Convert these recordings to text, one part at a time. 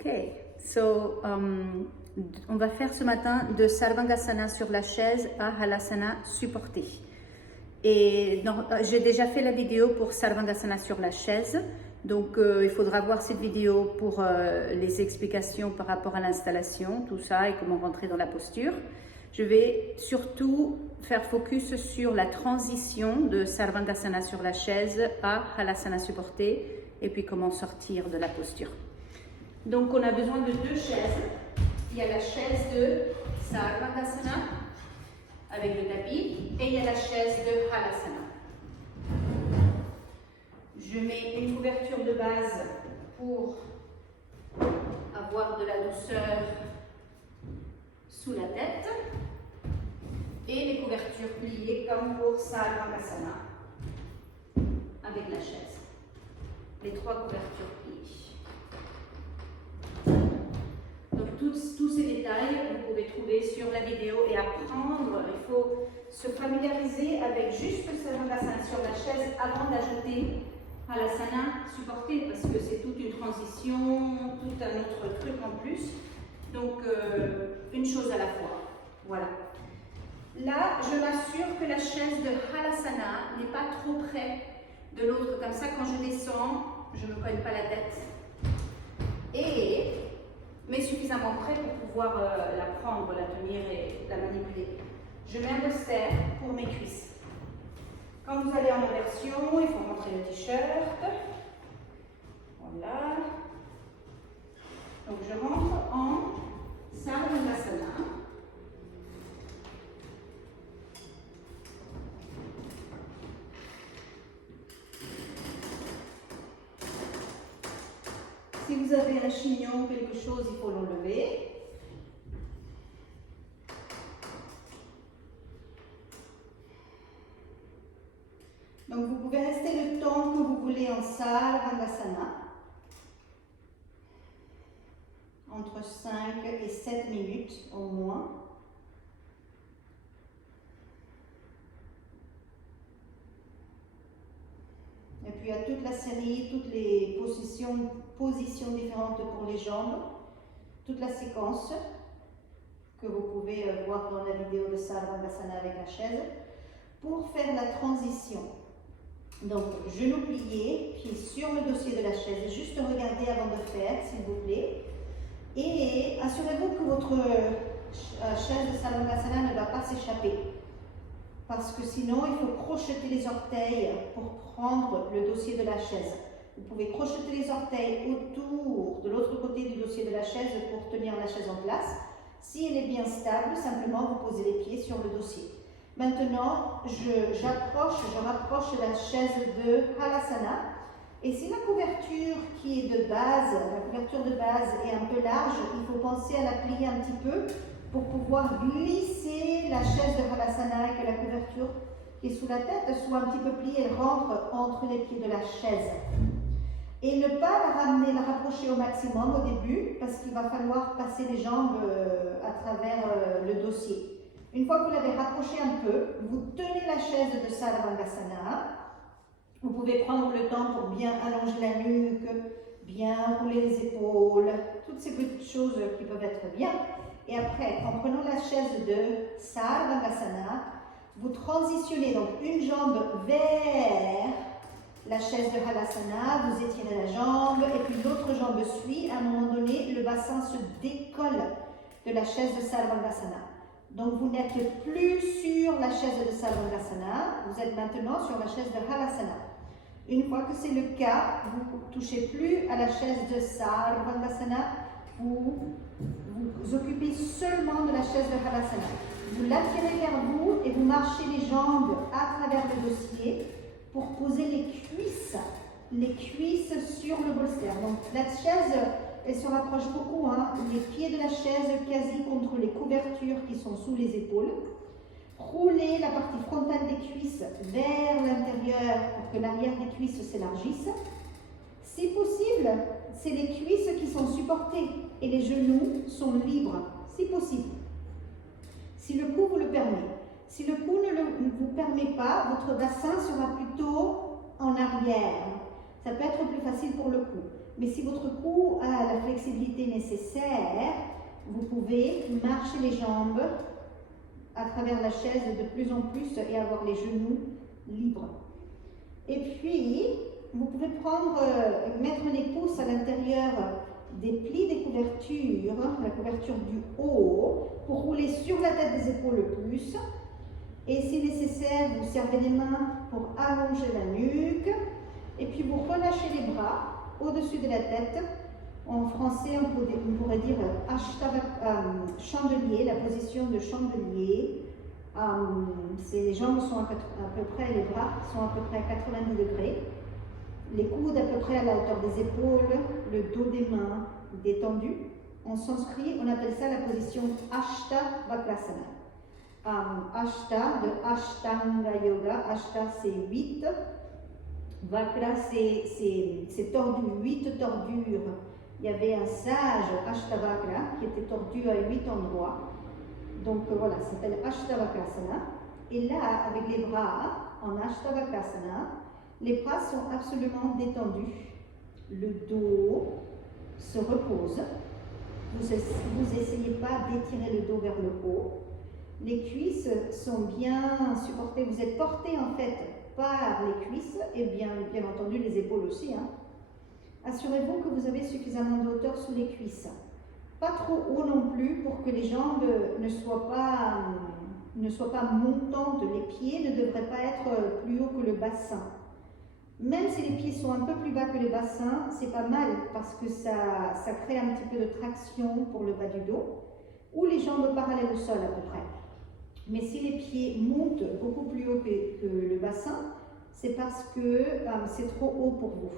Ok, on va faire ce matin de Sarvangasana sur la chaise à Halasana supporté. Et j'ai déjà fait la vidéo pour Sarvangasana sur la chaise, donc il faudra voir cette vidéo pour les explications par rapport à l'installation, tout ça et comment rentrer dans la posture. Je vais surtout faire focus sur la transition de Sarvangasana sur la chaise à Halasana supporté et puis comment sortir de la posture. Donc on a besoin de deux chaises. Il y a la chaise de Sarvangasana avec le tapis et il y a la chaise de Halasana. Je mets une couverture de base pour avoir de la douceur sous la tête et les couvertures pliées comme pour Sarvangasana avec la chaise. Les trois couvertures pliées. Donc tous ces détails, vous pouvez trouver sur la vidéo et apprendre. Il faut se familiariser avec juste Sarvangasana sur la chaise avant d'ajouter Halasana supporté parce que c'est toute une transition, tout un autre truc en plus. Donc une chose à la fois. Voilà. Là, je m'assure que la chaise de Halasana n'est pas trop près de l'autre. Comme ça, quand je descends, je ne me cogne pas la tête. Mais suffisamment près pour pouvoir la prendre, la tenir et la manipuler. Je mets un bolster pour mes cuisses. Quand vous allez en inversion, il faut rentrer le t-shirt. Voilà. Donc je rentre en Sarvangasana. Si vous avez un chignon ou quelque chose, il faut l'enlever. Donc vous pouvez rester le temps que vous voulez en Sarvangasana. Entre 5 et 7 minutes au moins. Et puis il y a toute la série, toutes les positions différentes pour les jambes, toute la séquence que vous pouvez voir dans la vidéo de Sarvangasana avec la chaise, pour faire la transition. Donc, genoux pliés, pieds sur le dossier de la chaise, juste regardez avant de faire, s'il vous plaît. Et assurez-vous que votre chaise de Sarvangasana ne va pas s'échapper. Parce que sinon, il faut crocheter les orteils pour prendre le dossier de la chaise. Vous pouvez crocheter les orteils autour, de l'autre côté du dossier de la chaise pour tenir la chaise en place. Si elle est bien stable, simplement vous posez les pieds sur le dossier. Maintenant, je rapproche la chaise de Halasana. Et si la couverture qui est de base, la couverture de base est un peu large, il faut penser à la plier un petit peu pour pouvoir glisser la chaise de Halasana et que la couverture qui est sous la tête soit un petit peu pliée et rentre entre les pieds de la chaise. Et ne pas la rapprocher au maximum au début parce qu'il va falloir passer les jambes à travers le dossier. Une fois que vous l'avez rapproché un peu, vous tenez la chaise de Sarvangasana. Vous pouvez prendre le temps pour bien allonger la nuque, bien rouler les épaules, toutes ces petites choses qui peuvent être bien. Et après, en prenant la chaise de Sarvangasana, vous transitionnez donc une jambe vers la chaise de Halasana, vous étirez la jambe et puis l'autre jambe suit. À un moment donné, le bassin se décolle de la chaise de Sarvangasana. Donc vous n'êtes plus sur la chaise de Sarvangasana, vous êtes maintenant sur la chaise de Halasana. Une fois que c'est le cas, vous ne touchez plus à la chaise de Sarvangasana, vous vous occupez seulement de la chaise de Halasana. Vous l'attirez vers vous et vous marchez les jambes à travers le dossier pour poser les cuisses sur le bolster. Donc la chaise, elle se rapproche beaucoup, les pieds de la chaise quasi contre les couvertures qui sont sous les épaules. Roulez la partie frontale des cuisses vers l'intérieur pour que l'arrière des cuisses s'élargisse. Si possible, c'est les cuisses qui sont supportées et les genoux sont libres, si possible. Si le cou vous le permet. Si le cou ne vous permet pas, votre bassin sera plutôt en arrière. Ça peut être plus facile pour le cou. Mais si votre cou a la flexibilité nécessaire, vous pouvez marcher les jambes à travers la chaise de plus en plus et avoir les genoux libres. Et puis, vous pouvez mettre les pouces à l'intérieur des plis des couvertures, la couverture du haut, pour rouler sur la tête des épaules le plus. Et si nécessaire, vous servez les mains pour allonger la nuque. Et puis vous relâchez les bras au-dessus de la tête. En français, on pourrait dire chandelier, la position de chandelier. Les jambes sont à peu près, les bras sont à peu près à 90 degrés. Les coudes à peu près à la hauteur des épaules, le dos des mains détendu. En sanskrit, on appelle ça la position Ashtavakasana. Ashta de Ashtanga Yoga. Ashta c'est 8. Vakra c'est tordu, 8 tordures. Il y avait un sage Ashtavakra qui était tordu à 8 endroits. Donc voilà, ça s'appelle Ashtavakasana. Et là, avec les bras en Ashtavakasana, les bras sont absolument détendus. Le dos se repose. Vous essayez pas d'étirer le dos vers le haut. Les cuisses sont bien supportées. Vous êtes porté en fait par les cuisses et bien entendu les épaules aussi. Assurez-vous que vous avez suffisamment de hauteur sous les cuisses. Pas trop haut non plus pour que les jambes ne soient pas montantes. Les pieds ne devraient pas être plus hauts que le bassin. Même si les pieds sont un peu plus bas que le bassin, c'est pas mal parce que ça crée un petit peu de traction pour le bas du dos, ou les jambes parallèles au sol à peu près. Mais si les pieds montent beaucoup plus haut que le bassin, c'est parce que c'est trop haut pour vous.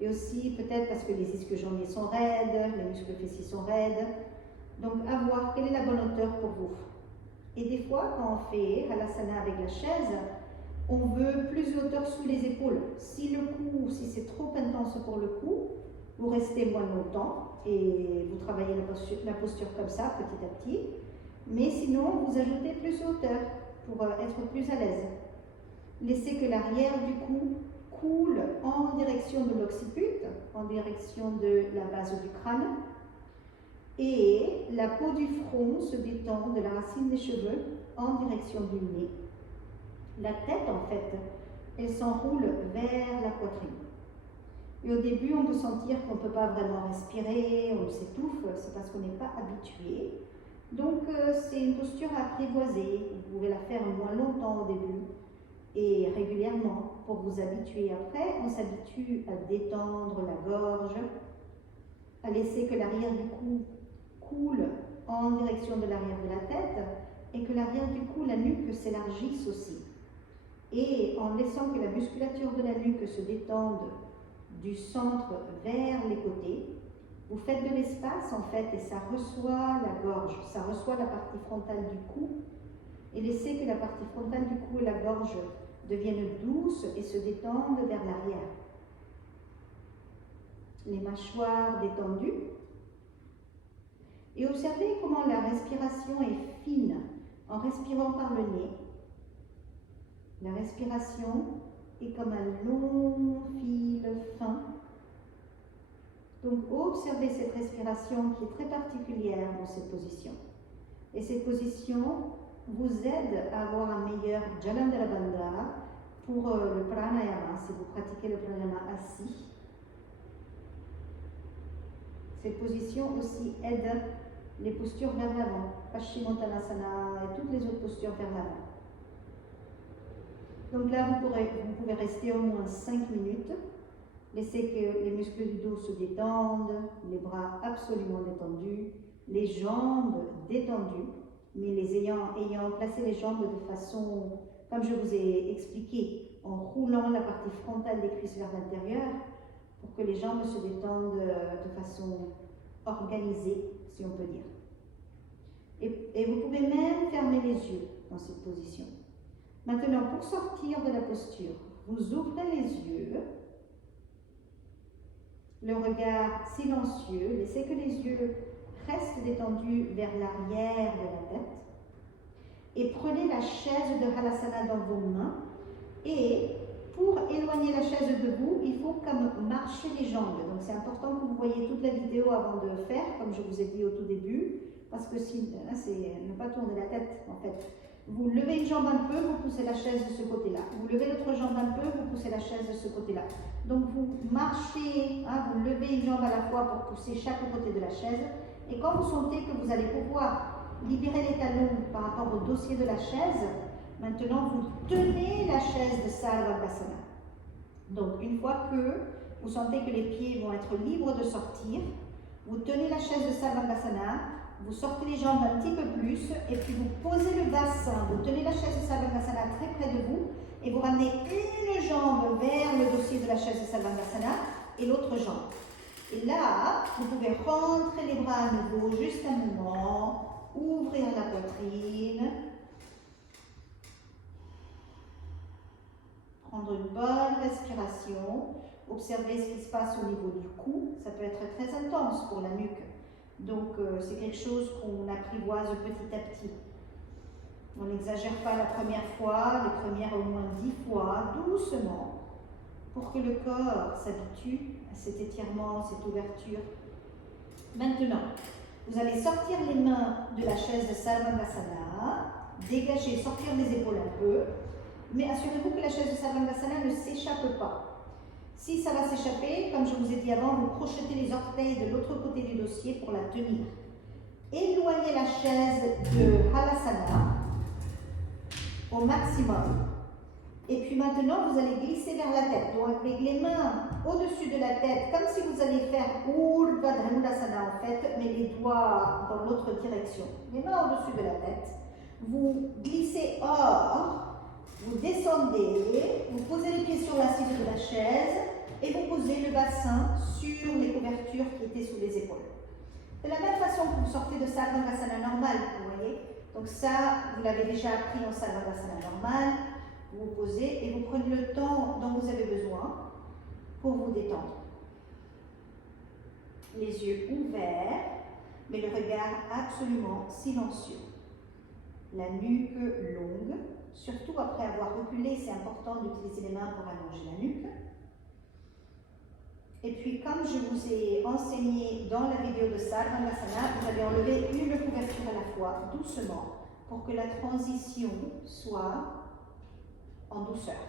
Et aussi peut-être parce que les ischio-jambiers sont raides, les muscles fessiers sont raides. Donc à voir quelle est la bonne hauteur pour vous. Et des fois, quand on fait Halasana avec la chaise, on veut plus de hauteur sous les épaules. Si c'est trop intense pour le cou, vous restez moins longtemps et vous travaillez la posture comme ça, petit à petit. Mais sinon, vous ajoutez plus de hauteur pour être plus à l'aise. Laissez que l'arrière du cou coule en direction de l'occiput, en direction de la base du crâne. Et la peau du front se détend de la racine des cheveux en direction du nez. La tête, en fait, elle s'enroule vers la poitrine. Et au début, on peut sentir qu'on ne peut pas vraiment respirer, on s'étouffe, c'est parce qu'on n'est pas habitué. Donc, c'est une posture à apprivoiser. Vous pouvez la faire moins longtemps au début et régulièrement pour vous habituer. Après, on s'habitue à détendre la gorge, à laisser que l'arrière du cou coule en direction de l'arrière de la tête et que l'arrière du cou, la nuque, s'élargisse aussi. Et en laissant que la musculature de la nuque se détende du centre vers les côtés, vous faites de l'espace en fait et ça reçoit la gorge, ça reçoit la partie frontale du cou et laissez que la partie frontale du cou et la gorge deviennent douces et se détendent vers l'arrière. Les mâchoires détendues. Et observez comment la respiration est fine en respirant par le nez. La respiration est comme un long fil fin. Donc observez cette respiration qui est très particulière dans cette position. Et cette position vous aide à avoir un meilleur Jalandhara Bandha pour le pranayama, si vous pratiquez le pranayama assis. Cette position aussi aide les postures vers l'avant, Paschimottanasana et toutes les autres postures vers l'avant. Donc là, vous pouvez rester au moins 5 minutes. Laissez que les muscles du dos se détendent, les bras absolument détendus, les jambes détendues, mais ayant placé les jambes de façon, comme je vous ai expliqué, en roulant la partie frontale des cuisses vers l'intérieur, pour que les jambes se détendent de façon organisée, si on peut dire. Et vous pouvez même fermer les yeux dans cette position. Maintenant, pour sortir de la posture, vous ouvrez les yeux, le regard silencieux, laissez que les yeux restent détendus vers l'arrière de la tête et prenez la chaise de Halasana dans vos mains et pour éloigner la chaise de vous, il faut comme marcher les jambes. Donc c'est important que vous voyez toute la vidéo avant de faire, comme je vous ai dit au tout début, parce que si, là c'est ne pas tourner la tête en fait. Vous levez une jambe un peu, vous poussez la chaise de ce côté-là. Vous levez l'autre jambe un peu, vous poussez la chaise de ce côté-là. Donc vous marchez, hein, vous levez une jambe à la fois pour pousser chaque côté de la chaise. Et quand vous sentez que vous allez pouvoir libérer les talons par rapport au dossier de la chaise, maintenant vous tenez la chaise de Sarvabhasana. Donc une fois que vous sentez que les pieds vont être libres de sortir, vous tenez la chaise de Sarvabhasana, vous sortez les jambes un petit peu plus et puis vous posez le bassin, vous tenez la chaise de Sarvabhasana très près de vous et vous ramenez une jambe vers le dossier de la chaise de Sarvabhasana et l'autre jambe. Et là, vous pouvez rentrer les bras à nouveau juste un moment, ouvrir la poitrine, prendre une bonne respiration, observer ce qui se passe au niveau du cou, ça peut être très intense pour la nuque. Donc c'est quelque chose qu'on apprivoise petit à petit. On n'exagère pas la première fois, les premières au moins 10 fois, doucement, pour que le corps s'habitue à cet étirement, cette ouverture. Maintenant, vous allez sortir les mains de la chaise de Sarvabhasana, dégager, sortir les épaules un peu, mais assurez-vous que la chaise de Sarvabhasana ne s'échappe pas. Si ça va s'échapper, comme je vous ai dit avant, vous crochetez les orteils de l'autre côté du dossier pour la tenir. Éloignez la chaise de Halasana au maximum. Et puis maintenant, vous allez glisser vers la tête. Donc avec les mains au-dessus de la tête, comme si vous alliez faire Urdhva Dhanurasana en fait, mais les doigts dans l'autre direction. Les mains au-dessus de la tête. Vous glissez hors. Vous descendez, vous posez les pieds sur l'assise de la chaise et vous posez le bassin sur les couvertures qui étaient sous les épaules. De la même façon que vous sortez de Sarvabhasana normal, vous voyez. Donc ça, vous l'avez déjà appris en Sarvabhasana normal. Vous vous posez et vous prenez le temps dont vous avez besoin pour vous détendre. Les yeux ouverts, mais le regard absolument silencieux. La nuque longue. Surtout après avoir reculé, c'est important d'utiliser les mains pour allonger la nuque. Et puis, comme je vous ai enseigné dans la vidéo de Sarvabhasana, vous allez enlever une couverture à la fois, doucement, pour que la transition soit en douceur.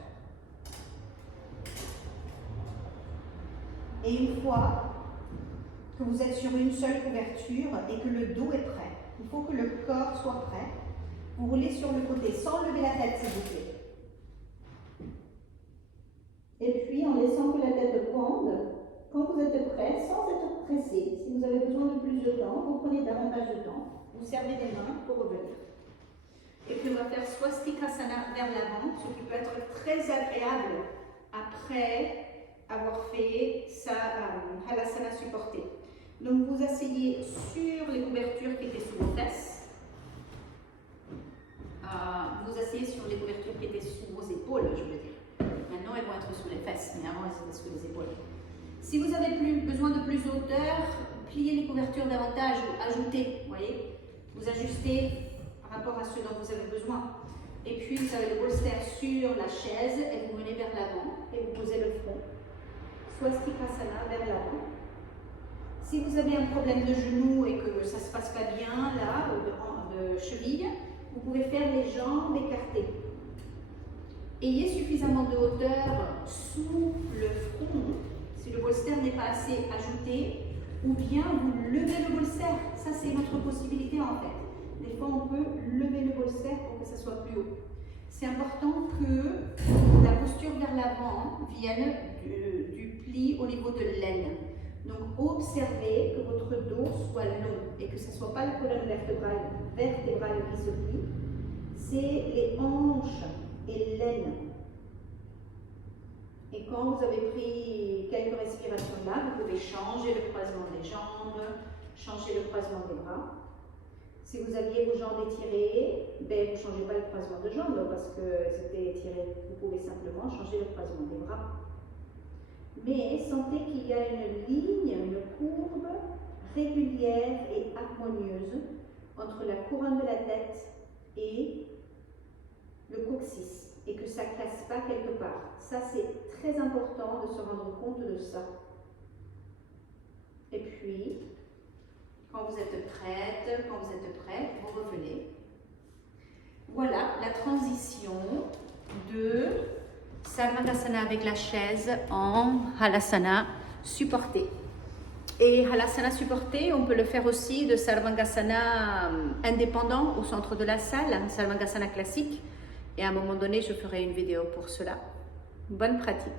Et une fois que vous êtes sur une seule couverture et que le dos est prêt, il faut que le corps soit prêt. Vous roulez sur le côté sans lever la tête, s'il vous plaît. Et puis, en laissant que la tête pende, quand vous êtes prêt, sans être pressé, si vous avez besoin de plus de temps, vous prenez davantage de temps, vous servez les mains pour revenir. Et puis, on va faire Swastikasana vers l'avant, ce qui peut être très agréable après avoir fait sa Halasana supportée. Donc, vous asseyez sur les couvertures qui étaient sous vos fesses. Vous asseyez sur les couvertures qui étaient sous vos épaules, je veux dire. Maintenant, elles vont être sous les fesses, mais avant, elles étaient sous les épaules. Si vous avez besoin de plus hauteur, pliez les couvertures davantage, ajoutez, voyez. Vous ajustez par rapport à ce dont vous avez besoin. Et puis, vous avez le bolster sur la chaise et vous menez vers l'avant et vous posez le front. Swastikasana vers l'avant. Si vous avez un problème de genou et que ça ne se passe pas bien, là, de cheville, vous pouvez faire les jambes écartées. Ayez suffisamment de hauteur sous le front, si le bolster n'est pas assez ajouté, ou bien vous levez le bolster. Ça, c'est une autre possibilité en fait. Des fois, on peut lever le bolster pour que ça soit plus haut. C'est important que la posture vers l'avant vienne du pli au niveau de l'aine. Donc, observez que votre dos soit long et que ce ne soit pas la colonne vertébrale qui se plie, c'est les hanches et l'aine. Et quand vous avez pris quelques respirations là, vous pouvez changer le croisement des jambes, changer le croisement des bras. Si vous aviez vos jambes étirées, ben, vous ne changez pas le croisement de jambes parce que c'était étiré. Vous pouvez simplement changer le croisement des bras. Mais sentez qu'il y a une ligne, une courbe régulière et harmonieuse entre la couronne de la tête et le coccyx. et que ça ne casse pas quelque part. Ça, c'est très important de se rendre compte de ça. Et puis, quand vous êtes prête, vous revenez. Voilà la transition de Sarvangasana avec la chaise en Halasana supporté. Et Halasana supporté, on peut le faire aussi de Sarvangasana indépendant au centre de la salle, un Sarvangasana classique. Et à un moment donné, je ferai une vidéo pour cela. Bonne pratique.